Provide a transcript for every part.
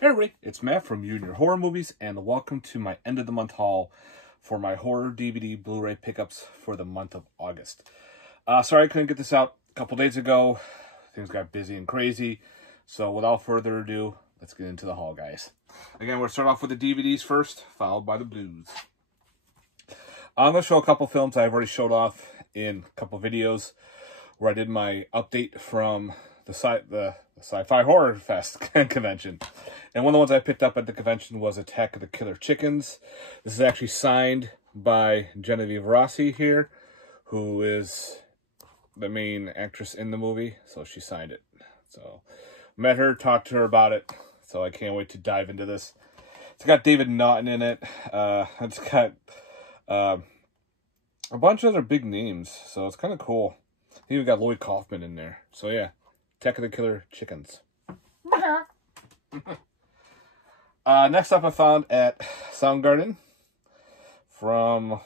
Hey everybody, it's Matt from You and Your Horror Movies, and welcome to my end of the month haul for my horror DVD Blu-ray pickups for the month of August. Sorry I couldn't get this out a couple days ago. Things got busy and crazy. So without further ado, let's get into the haul, guys. Again, we'll start off with the DVDs first, followed by the Blues. I'm going to show a couple films I've already showed off in a couple videos where I did my update from the Sci-Fi Horror Fest convention. And one of the ones I picked up at the convention was Attack of the Killer Chickens. This is actually signed by Genevieve Rossi here, who is the main actress in the movie. So she signed it. So met her, talked to her about it. So I can't wait to dive into this. It's got David Naughton in it. It's got a bunch of other big names. So it's kind of cool. I think we got Lloyd Kaufman in there. So yeah, Attack of the Killer Chickens. Next up I found at Soundgarden from, I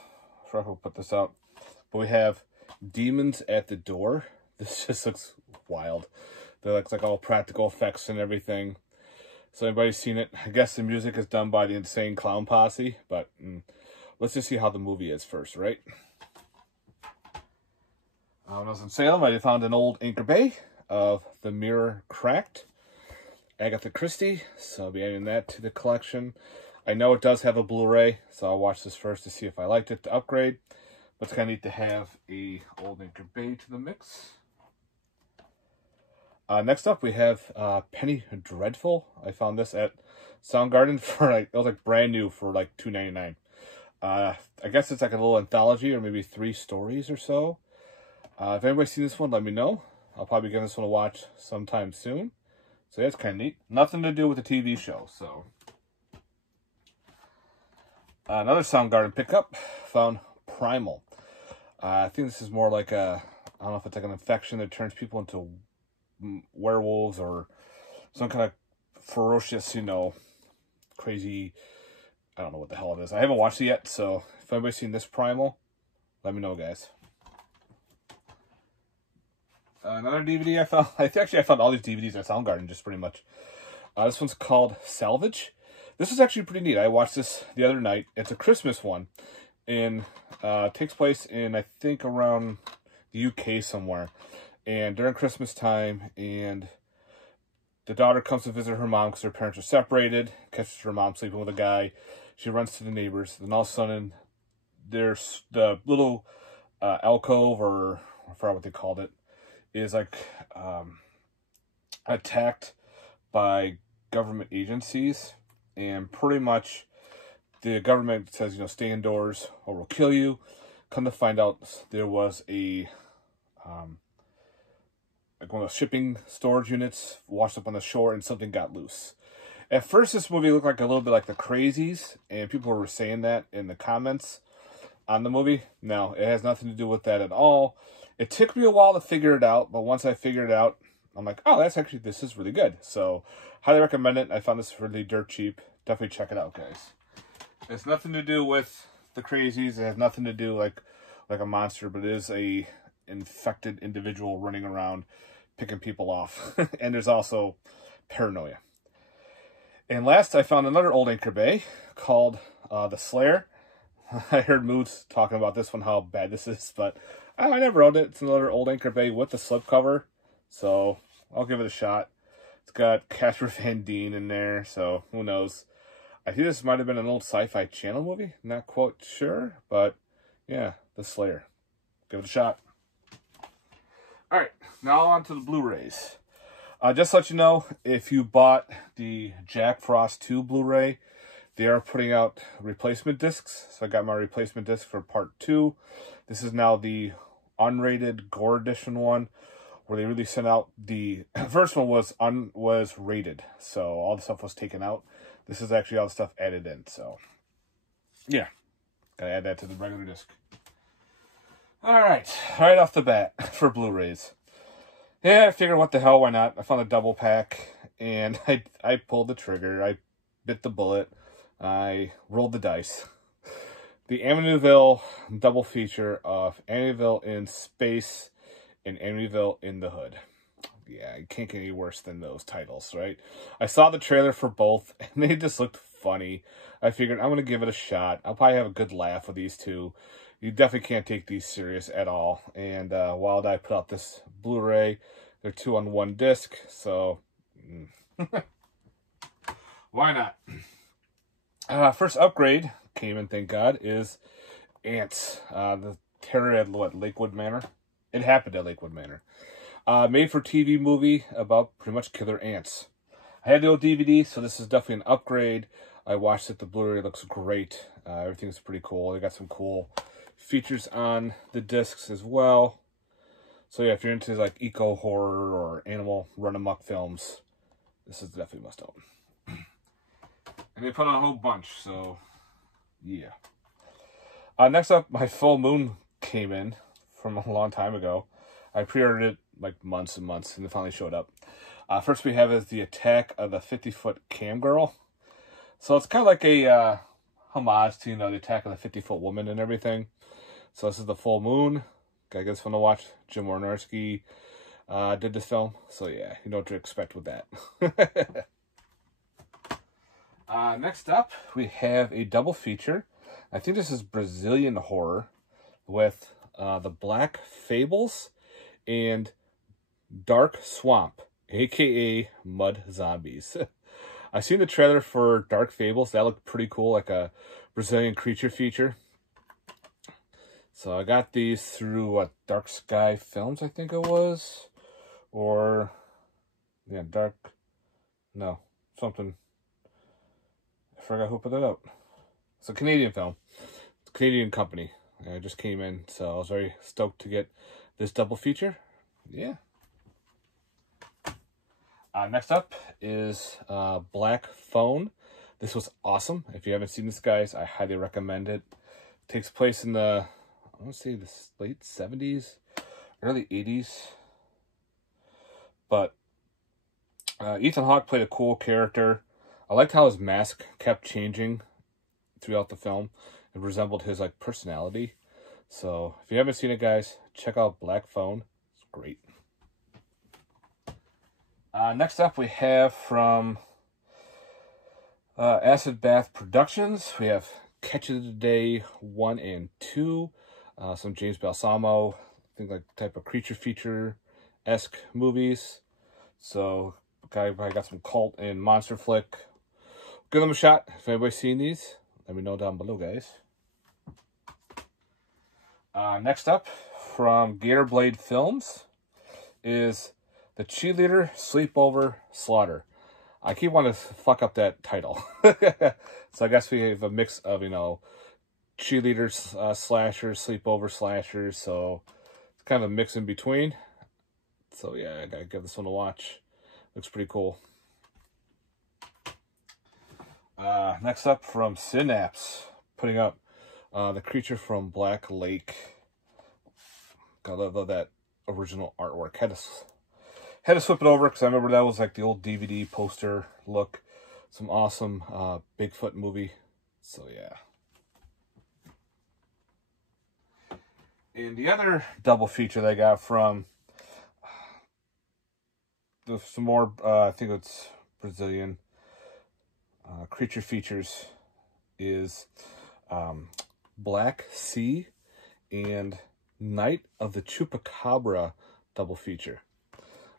forgot who put this out, but we have Demons at the Door. This just looks wild. They're like all practical effects and everything. So anybody's seen it? I guess the music is done by the Insane Clown Posse, but let's just see how the movie is first, right? When I was in Salem, I found an old Anchor Bay of The Mirror Cracked, Agatha Christie, so I'll be adding that to the collection. I know it does have a Blu-ray, so I'll watch this first to see if I liked it to upgrade. But it's kind of neat to have a old Anchor Bay to the mix. Next up, we have Penny Dreadful. I found this at Soundgarden for it was like brand new for like $2.99. I guess it's like a little anthology or maybe 3 stories or so. If anybody's seen this one, let me know. I'll probably give this one a watch sometime soon. So yeah, it's kind of neat. Nothing to do with the TV show, so. Another Soundgarden pickup. Found Primal. I think this is more like a, I don't know if it's like an infection that turns people into werewolves or some kind of ferocious, you know, crazy, I don't know what the hell it is. I haven't watched it yet, so if anybody's seen this Primal, let me know, guys. Another DVD I found. I found all these DVDs at Soundgarden, just pretty much. This one's called Salvage. This is actually pretty neat. I watched this the other night. It's a Christmas one. And it takes place in, I think, around the UK somewhere. And during Christmas time, and the daughter comes to visit her mom because her parents are separated. Catches her mom sleeping with a guy. She runs to the neighbors. Then all of a sudden, there's the little alcove, or I forgot what they called it, is like attacked by government agencies, and pretty much the government says, you know, stay indoors or we'll kill you. Come to find out, there was a like one of those shipping storage units washed up on the shore, and something got loose. At first, this movie looked like a little bit like The Crazies, and people were saying that in the comments on the movie. No, it has nothing to do with that at all. It took me a while to figure it out, but once I figured it out, I'm like, oh, this is really good. So, highly recommend it. I found this really dirt cheap. Definitely check it out, guys. It's nothing to do with The Crazies. It has nothing to do like a monster, but it is a infected individual running around picking people off. And there's also Paranoia. And last, I found another old Anchor Bay called The Slayer. I heard Moods talking about this one, how bad this is, but I never owned it. It's another old Anchor Bay with the slipcover, so I'll give it a shot. It's got Casper Van Dien in there, so who knows. I think this might have been an old Sci-Fi Channel movie. Not quite sure, but yeah, The Slayer. Give it a shot. Alright, now on to the Blu-rays. Just to let you know, if you bought the Jack Frost 2 Blu-ray, they are putting out replacement discs. So I got my replacement disc for part 2. This is now the unrated Gore edition one, where they really sent out the first one was rated, so all the stuff was taken out. This is actually all the stuff added in, so yeah, gotta add that to the regular disc. Alright, right off the bat for Blu-rays. Yeah, I figured what the hell, why not? I found a double pack, and I pulled the trigger, I bit the bullet, I rolled the dice. The Amityville double feature of Amityville in Space and Amityville in the Hood. yeah, it can't get any worse than those titles, right? I saw the trailer for both, and they just looked funny. I figured I'm going to give it a shot. I'll probably have a good laugh with these two. You definitely can't take these serious at all. And Wild Eye put out this Blu-ray. They're 2 on 1 disc, so why not? First upgrade came in, thank God, is Ants. The terror at Lakewood Manor. It happened at Lakewood Manor. Made for TV movie about pretty much killer ants. I had the old DVD, so this is definitely an upgrade. I watched it. The Blu-ray looks great. Everything's pretty cool. They got some cool features on the discs as well. So yeah, if you're into like eco horror or animal run amok films, this is definitely must own. And they put on a whole bunch, so yeah. Next up, my Full Moon came in from a long time ago. I pre-ordered it like months and months, and it finally showed up. First we have is the Attack of the 50-Foot Cam Girl. So it's kind of like a homage to, you know, the Attack of the 50-Foot Woman and everything. So this is the Full Moon. I guess fun to watch. Jim Wynorski did this film. So yeah, you know what to expect with that. Next up, we have a double feature. I think this is Brazilian horror with the Black Fables and Dark Swamp, aka Mud Zombies. I've seen the trailer for Dark Fables. That looked pretty cool, like a Brazilian creature feature. So I got these through what, Dark Sky Films, I think it was, or yeah, something. I forgot who put it out. It's a Canadian film. It's a Canadian company. It just came in, so I was very stoked to get this double feature. Yeah. Next up is Black Phone. This was awesome. If you haven't seen this, guys, I highly recommend it. It takes place in the, I want to say, the late 70s, early 80s. But Ethan Hawke played a cool character. I liked how his mask kept changing throughout the film. It resembled his like personality. So if you haven't seen it, guys, check out Black Phone. It's great. Next up, we have from Acid Bath Productions. We have Catch of the Day 1 and 2. Some James Balsamo, I think like type of creature feature-esque movies. So I got some cult and monster flick. Give them a shot. If anybody's seen these, let me know down below, guys. Next up, from Gatorblade Films, is the Cheerleader Sleepover Slaughter. I keep wanting to fuck up that title. So I guess we have a mix of, you know, cheerleaders, slashers, sleepover slashers. So it's kind of a mix in between. So yeah, I gotta give this one a watch. Looks pretty cool. Next up, from Synapse, putting up the creature from Black Lake. I love that original artwork. Had to flip it over because I remember that was like the old DVD poster look. Some awesome Bigfoot movie. So yeah. And the other double feature that I got from some more, I think it's Brazilian creature features, is Black Sea and Night of the Chupacabra double feature.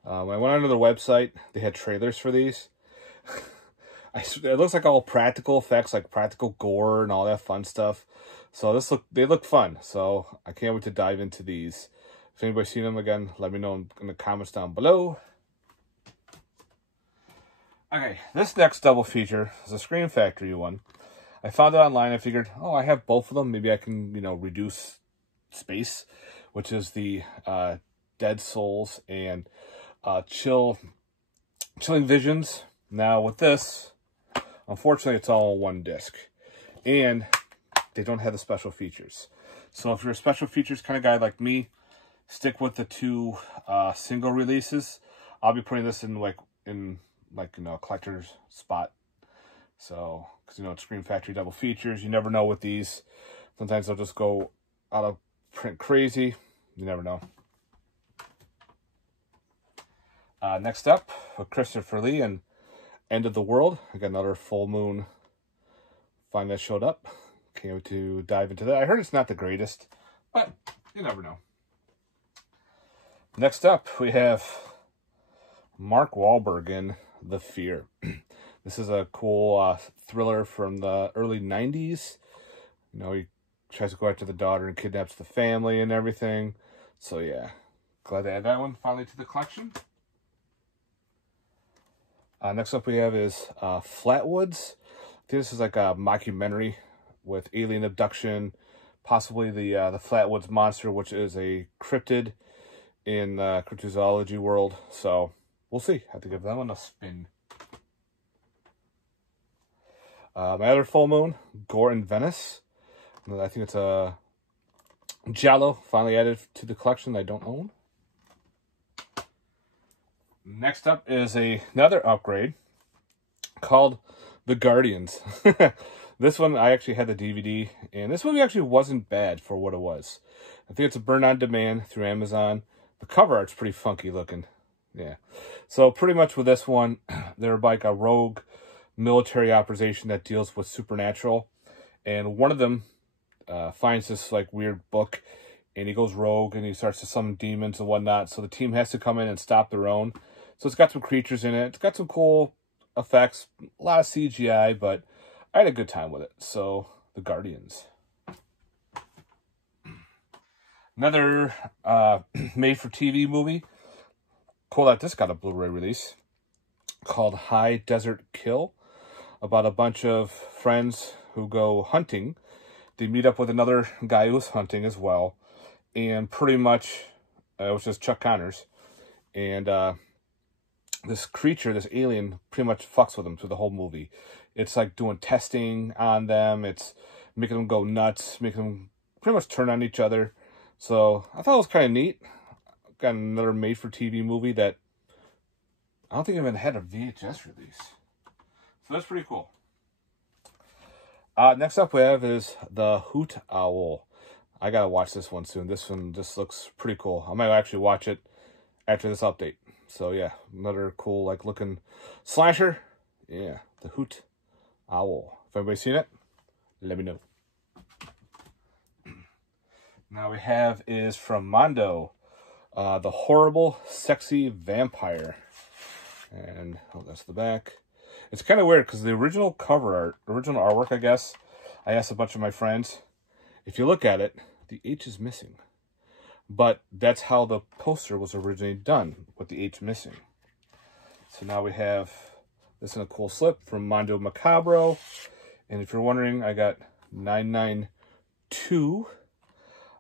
I went onto their website. They had trailers for these. It looks like all practical effects, like practical gore and all that fun stuff. So they look fun. So I can't wait to dive into these. If anybody's seen them, again, let me know in the comments down below. Okay, this next double feature is a Scream Factory one. I found it online. I figured, oh, I have both of them. Maybe I can, you know, reduce space, which is the Dead Souls and Chilling Visions. Now with this, unfortunately, it's all on one disc, and they don't have the special features. So if you're a special features kind of guy like me, stick with the two single releases. I'll be putting this in you know, a collector's spot. So, because, you know, it's Scream Factory double features. You never know with these. Sometimes they'll just go out of print crazy. You never know. Next up, with Christopher Lee and End of the World. I got another full moon find that showed up. Can't wait to dive into that. I heard it's not the greatest, but you never know. Next up, we have Mark Wahlberg in The Fear. This is a cool thriller from the early 90s. You know, he tries to go after the daughter and kidnaps the family and everything. So yeah, glad to add that one finally to the collection. Next up we have is Flatwoods. I think this is like a mockumentary with alien abduction, possibly the Flatwoods monster, which is a cryptid in the cryptozoology world. So we'll see. I have to give that one a spin. My other full moon, Gore in Venice. I think it's a Giallo, finally added to the collection I don't own. Next up is another upgrade called The Guardians. This one, I actually had the DVD, and this movie actually wasn't bad for what it was. I think it's a burn on demand through Amazon. The cover art's pretty funky looking. Yeah. So pretty much with this one, they're like a rogue military operation that deals with supernatural. And one of them finds this like weird book, and he goes rogue and he starts to summon demons and whatnot. So the team has to come in and stop their own. So it's got some creatures in it. It's got some cool effects, a lot of CGI, but I had a good time with it. So The Guardians. Another made-for-TV movie. Cool that this got a Blu-ray release. Called High Desert Kill. About a bunch of friends who go hunting. They meet up with another guy who's hunting as well. And pretty much, it was just Chuck Connors. And this creature, this alien, pretty much fucks with them through the whole movie. It's like doing testing on them. It's making them go nuts, making them pretty much turn on each other. So I thought it was kind of neat. Got another made-for-TV movie that I don't think even had a VHS release. So that's pretty cool. Next up we have is the Hoot Owl. I gotta watch this one soon. This one just looks pretty cool. I might actually watch it after this update. So yeah, another cool like looking slasher. Yeah, the Hoot Owl. If anybody's seen it, let me know. Now we have is from Mondo, The Horrible Sexy Vampire. And oh, that's the back. It's kind of weird because the original cover art, original artwork, I guess, I asked a bunch of my friends. If you look at it, the H is missing. But that's how the poster was originally done, with the H missing. So now we have this in a cool slip from Mondo Macabro. And if you're wondering, I got 992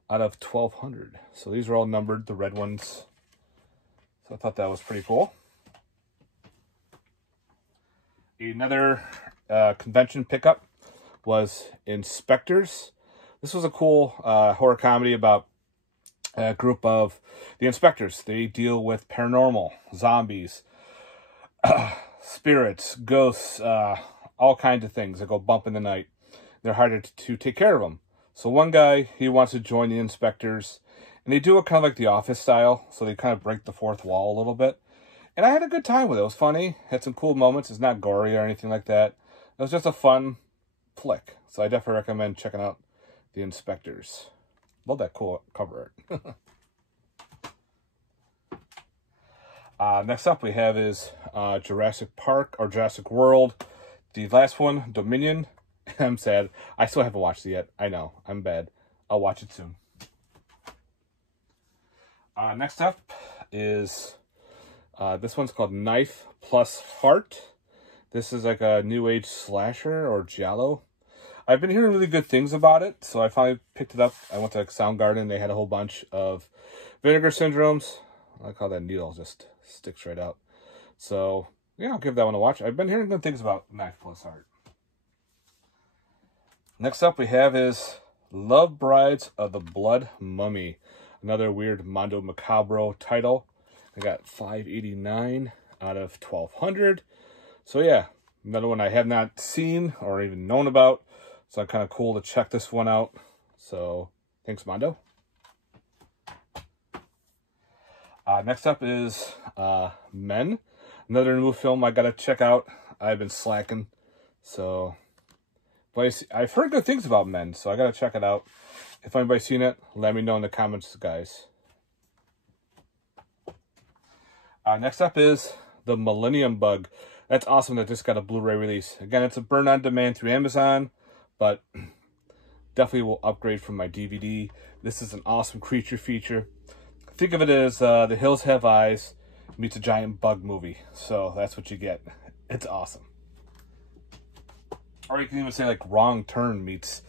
out of 1,200. So these are all numbered, the red ones. So I thought that was pretty cool. Another convention pickup was Inspectors. This was a cool horror comedy about a group of the inspectors. They deal with paranormal, zombies, spirits, ghosts, all kinds of things that go bump in the night. They're hired to take care of them. So one guy, he wants to join the inspectors, and they do it kind of like The Office style, so they kind of break the fourth wall a little bit. And I had a good time with it. It was funny, had some cool moments. It's not gory or anything like that. It was just a fun flick. So I definitely recommend checking out The Inspectors. Love that cool cover art. Next up we have is Jurassic Park, or Jurassic World. The last one, Dominion. I'm sad. I still haven't watched it yet. I know. I'm bad. I'll watch it soon. Next up is... this one's called Knife Plus Heart. This is like a new age slasher or giallo. I've been hearing really good things about it, so I finally picked it up. I went to Soundgarden. They had a whole bunch of Vinegar Syndromes. I like how that needle just sticks right out. So, yeah, I'll give that one a watch. I've been hearing good things about Knife Plus Heart. Next up we have is Love Brides of the Blood Mummy. Another weird Mondo Macabro title. I got 589 out of 1,200. So yeah, another one I have not seen or even known about. So kind of cool to check this one out. So thanks, Mondo. Next up is Men. Another new film I gotta check out. I've been slacking, so... But I've heard good things about Men, so I gotta check it out. If anybody's seen it, let me know in the comments, guys. Next up is the Millennium Bug. That's awesome that this got a Blu-ray release. Again, it's a burn on demand through Amazon, but definitely will upgrade from my DVD. This is an awesome creature feature. Think of it as The Hills Have Eyes meets a giant bug movie. So that's what you get. It's awesome. Or you can even say like Wrong Turn meets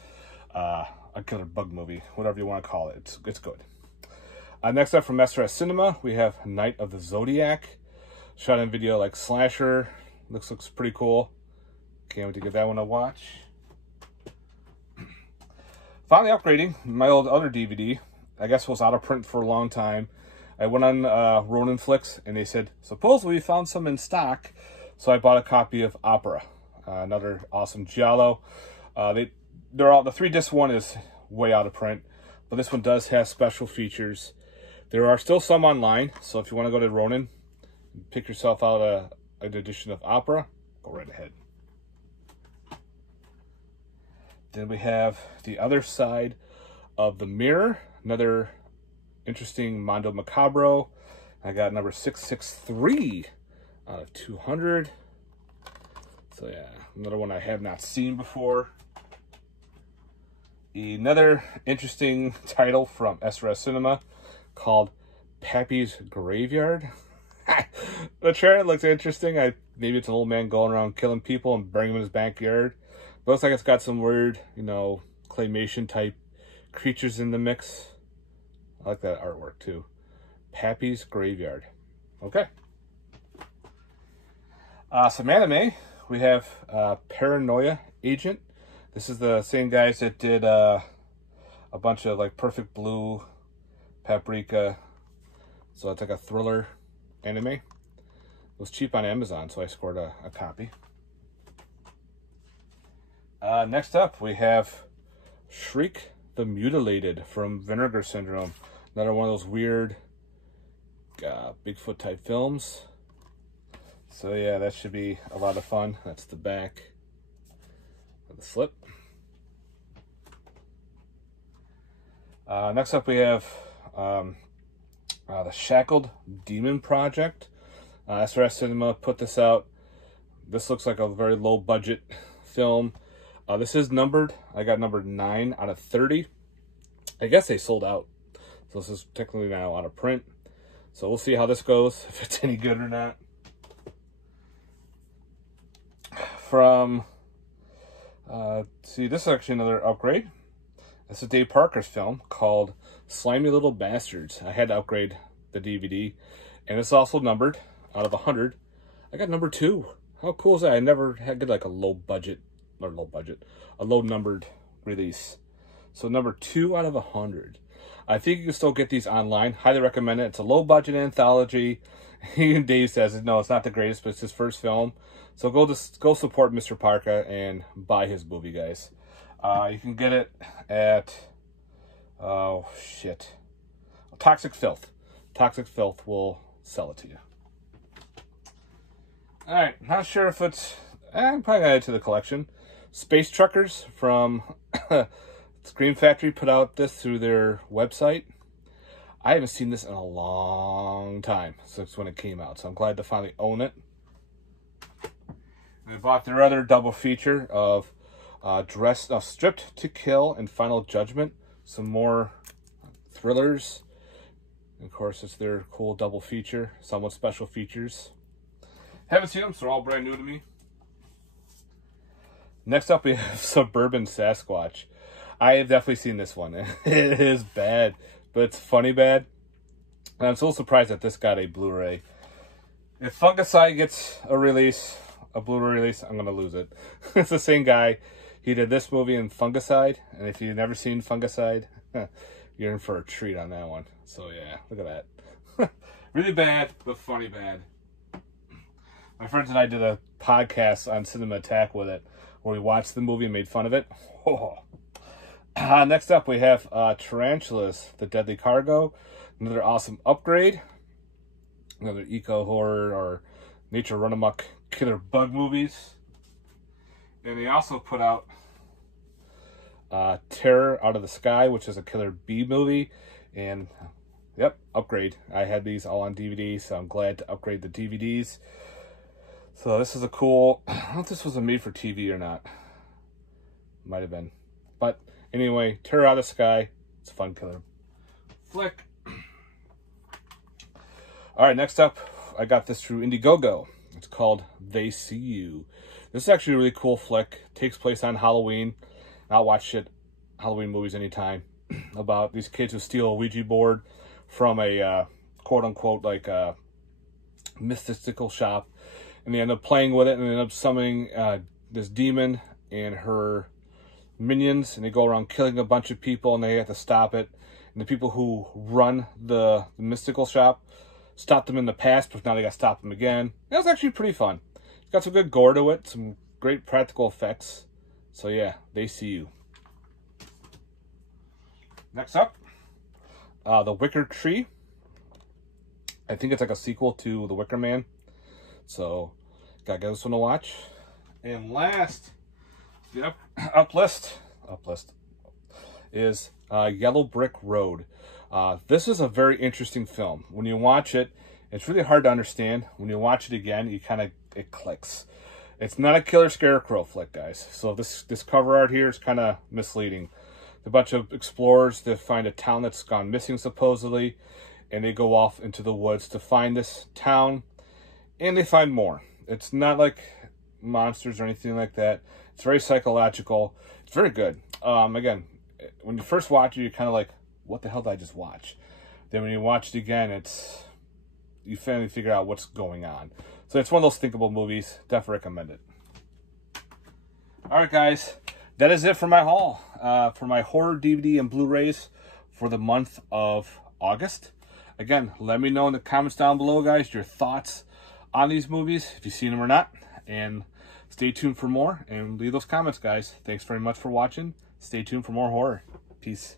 a killer bug movie. Whatever you want to call it. It's good. Next up from SRS Cinema, we have Night of the Zodiac. Shot in video like slasher. Looks pretty cool. Can't wait to give that one a watch. Finally upgrading my old other DVD. I guess it was out of print for a long time. I went on Ronin Flicks and they said, supposedly we found some in stock. So I bought a copy of Opera. Another awesome giallo. They're all, the 3-disc one is way out of print. But this one does have special features. There are still some online, so if you want to go to Ronin, pick yourself out an edition of Opera, go right ahead. Then we have the other side of the mirror, another interesting Mondo Macabro. I got number 663 out of 200. So yeah, another one I have not seen before. Another interesting title from SRS Cinema called Pappys Graveyard. The trailer looks interesting. Maybe it's an old man going around killing people and burying them in his backyard. But looks like it's got some weird, you know, claymation type creatures in the mix. I like that artwork too. Pappys Graveyard. Okay. Some anime. We have Paranoia Agent. This is the same guys that did a bunch of like Perfect Blue, Paprika. So it's like a thriller anime. It was cheap on Amazon, so I scored a copy. Next up, we have Shriek the Mutilated from Vinegar Syndrome. Another one of those weird Bigfoot type films. So yeah, that should be a lot of fun. That's the back of the slip. Next up we have the Shackled Demon Project. SRS Cinema put this out. This looks like a very low budget film. This is numbered. I got numbered 9 out of 30. I guess they sold out. So this is technically now out of print. So we'll see how this goes, if it's any good or not. From, see, this is actually another upgrade. This is Dave Parker's film called Slimy Little Bastards. I had to upgrade the DVD. And it's also numbered out of 100. I got number 2. How cool is that? I never had like a low numbered release. So number 2 out of 100. I think you can still get these online. Highly recommend it. It's a low budget anthology. Even Dave says, no, it's not the greatest, but it's his first film. So go support Mr. Parker and buy his movie, guys. You can get it at, oh shit, Toxic Filth. Toxic Filth will sell it to you. All right, not sure if it's, I'm probably gonna add it to the collection. Space Truckers from Scream Factory put out this through their website. I haven't seen this in a long time since when it came out, so I'm glad to finally own it. I bought their other double feature of Stripped to Kill and Final Judgment. Some more thrillers. And of course, it's their cool double feature, somewhat special features. Haven't seen them, so they're all brand new to me. Next up, we have Suburban Sasquatch. I have definitely seen this one. It is bad, but it's funny bad. And I'm so surprised that this got a Blu-ray. If Fungicide gets a release, a Blu-ray release, I'm going to lose it. It's the same guy. He did this movie and Fungicide. And if you've never seen Fungicide, you're in for a treat on that one. So yeah, look at that. Really bad, but funny bad. My friends and I did a podcast on Cinema Attack with it, where we watched the movie and made fun of it. Oh. Next up, we have Tarantulas, the Deadly Cargo. Another awesome upgrade. another eco horror or nature run amok killer bug movies. And they also put out Terror Out of the Sky, which is a killer bee movie. And yep, upgrade. I had these all on DVD, so I'm glad to upgrade the DVDs. So this is a cool, I don't know if this was a made for TV or not. Might have been. But anyway, Terror Out of the Sky. It's a fun killer flick. Alright, next up, I got this through Indiegogo. It's called They See You. This is actually a really cool flick. It takes place on Halloween. I'll watch Halloween movies anytime. About these kids who steal a Ouija board from a quote-unquote like mystical shop. And they end up playing with it and they end up summoning this demon and her minions. And they go around killing a bunch of people and they have to stop it. And the people who run the mystical shop stopped them in the past, but now they got to stop them again. That was actually pretty fun. It's got some good gore to it, some great practical effects. So yeah, They See You. Next up, The Wicker Tree. I think it's like a sequel to The Wicker Man. So, gotta give this one a watch. And last, the up list is Yellow Brick Road. This is a very interesting film. When you watch it, it's really hard to understand. When you watch it again, it clicks. It's not a killer scarecrow flick, guys. So this cover art here is kind of misleading. It's a bunch of explorers that find a town that's gone missing, supposedly, and they go off into the woods to find this town, and they find more. It's not like monsters or anything like that. It's very psychological. It's very good. Again, when you first watch it, you're kind of like, what the hell did I just watch? Then when you watch it again, you finally figure out what's going on. So it's one of those thinkable movies. Definitely recommend it. Alright guys, that is it for my haul. For my horror DVD and Blu-rays for the month of August. Again, let me know in the comments down below, guys, your thoughts on these movies, if you've seen them or not. And stay tuned for more, and leave those comments, guys. Thanks very much for watching. Stay tuned for more horror. Peace.